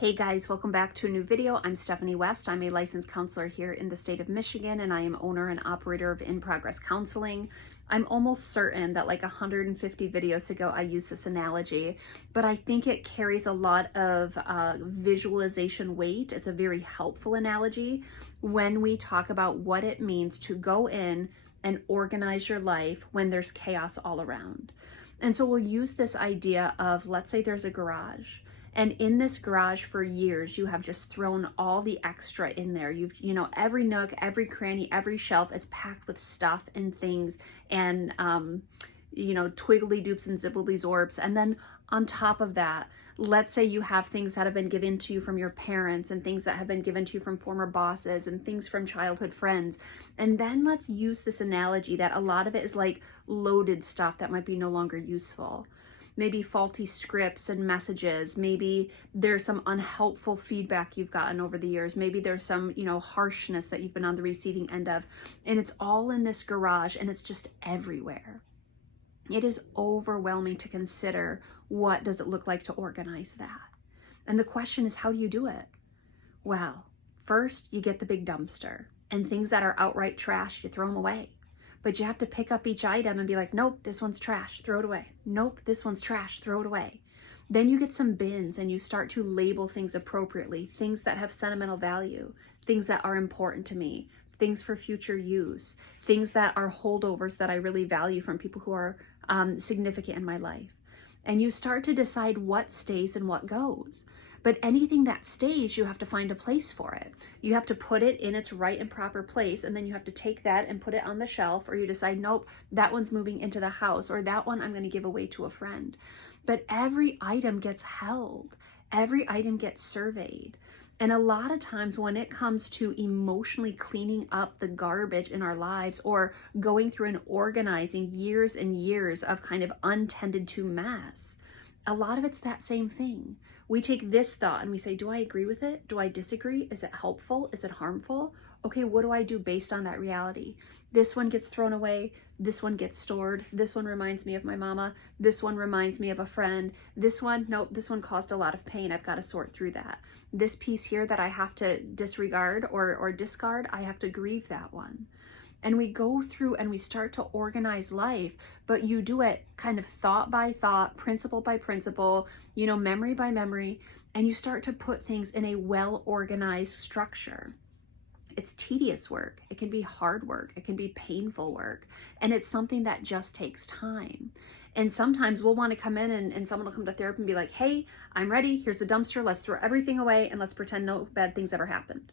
Hey guys, welcome back to a new video. I'm Stephanie West. I'm a licensed counselor here in the state of Michigan, and I am owner and operator of In Progress Counseling. I'm almost certain that like 150 videos ago I used this analogy, but I think it carries a lot of visualization weight. It's a very helpful analogy when we talk about what it means to go in and organize your life when there's chaos all around. And so we'll use this idea of, let's say there's a garage. And in this garage for years, you have just thrown all the extra in there. Every nook, every cranny, every shelf, it's packed with stuff and things and, twiggly doops and zibbly zorbs. And then on top of that, let's say you have things that have been given to you from your parents and things that have been given to you from former bosses and things from childhood friends. And then let's use this analogy that a lot of it is like loaded stuff that might be no longer useful. Maybe faulty scripts and messages. Maybe there's some unhelpful feedback you've gotten over the years. Maybe there's some, harshness that you've been on the receiving end of. And it's all in this garage and it's just everywhere. It is overwhelming to consider what does it look like to organize that. And the question is, how do you do it? Well, first you get the big dumpster, and things that are outright trash, you throw them away. But you have to pick up each item and be like, nope, this one's trash, throw it away. Nope, this one's trash, throw it away. Then you get some bins and you start to label things appropriately, things that have sentimental value, things that are important to me, things for future use, things that are holdovers that I really value from people who are significant in my life. And you start to decide what stays and what goes. But anything that stays, you have to find a place for it. You have to put it in its right and proper place, and then you have to take that and put it on the shelf, or you decide, nope, that one's moving into the house, or that one I'm going to give away to a friend. But every item gets held. Every item gets surveyed. And a lot of times when it comes to emotionally cleaning up the garbage in our lives or going through and organizing years and years of kind of untended to mess, a lot of it's that same thing. We take this thought and we say, do I agree with it? Do I disagree? Is it helpful? Is it harmful? Okay, what do I do based on that reality? This one gets thrown away. This one gets stored. This one reminds me of my mama. This one reminds me of a friend. This one, nope, this one caused a lot of pain. I've got to sort through that. This piece here that I have to disregard or discard, I have to grieve that one. And we go through and we start to organize life, but you do it kind of thought by thought, principle by principle, memory by memory, and you start to put things in a well-organized structure. It's tedious work. It can be hard work. It can be painful work. And it's something that just takes time. And sometimes we'll want to come in and someone will come to therapy and be like, hey, I'm ready. Here's the dumpster. Let's throw everything away and let's pretend no bad things ever happened.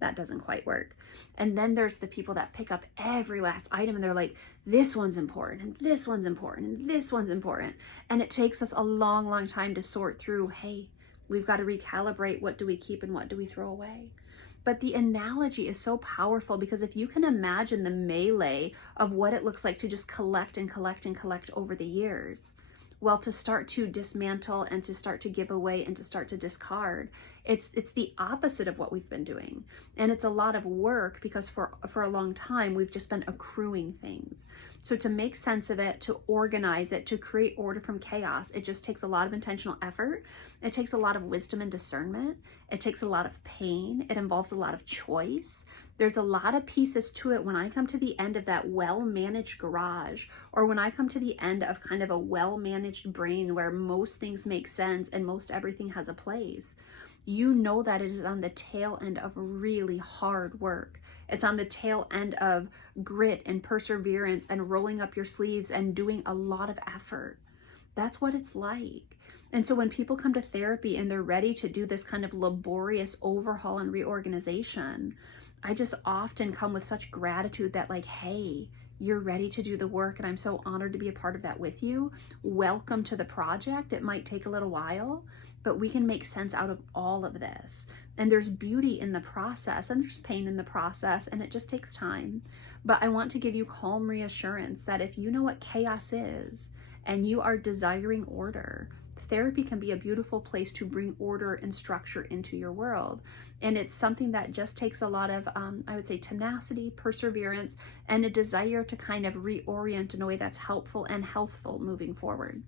That doesn't quite work. And then there's the people that pick up every last item and they're like, this one's important and this one's important and this one's important. And it takes us a long, long time to sort through, hey, we've got to recalibrate, what do we keep and what do we throw away? But the analogy is so powerful because if you can imagine the melee of what it looks like to just collect and collect and collect over the years, well, to start to dismantle and to start to give away and to start to discard, it's the opposite of what we've been doing. And it's a lot of work because for a long time, we've just been accruing things. So to make sense of it, to organize it, to create order from chaos, it just takes a lot of intentional effort. It takes a lot of wisdom and discernment. It takes a lot of pain. It involves a lot of choice. There's a lot of pieces to it when I come to the end of that well-managed garage, or when I come to the end of kind of a well-managed brain where most things make sense and most everything has a place. You know that it is on the tail end of really hard work. It's on the tail end of grit and perseverance and rolling up your sleeves and doing a lot of effort. That's what it's like. And so when people come to therapy and they're ready to do this kind of laborious overhaul and reorganization, I just often come with such gratitude that like, hey, you're ready to do the work and I'm so honored to be a part of that with you. Welcome to the project. It might take a little while, but we can make sense out of all of this. And there's beauty in the process and there's pain in the process and it just takes time. But I want to give you calm reassurance that if you know what chaos is and you are desiring order, therapy can be a beautiful place to bring order and structure into your world. And it's something that just takes a lot of, I would say, tenacity, perseverance, and a desire to kind of reorient in a way that's helpful and healthful moving forward.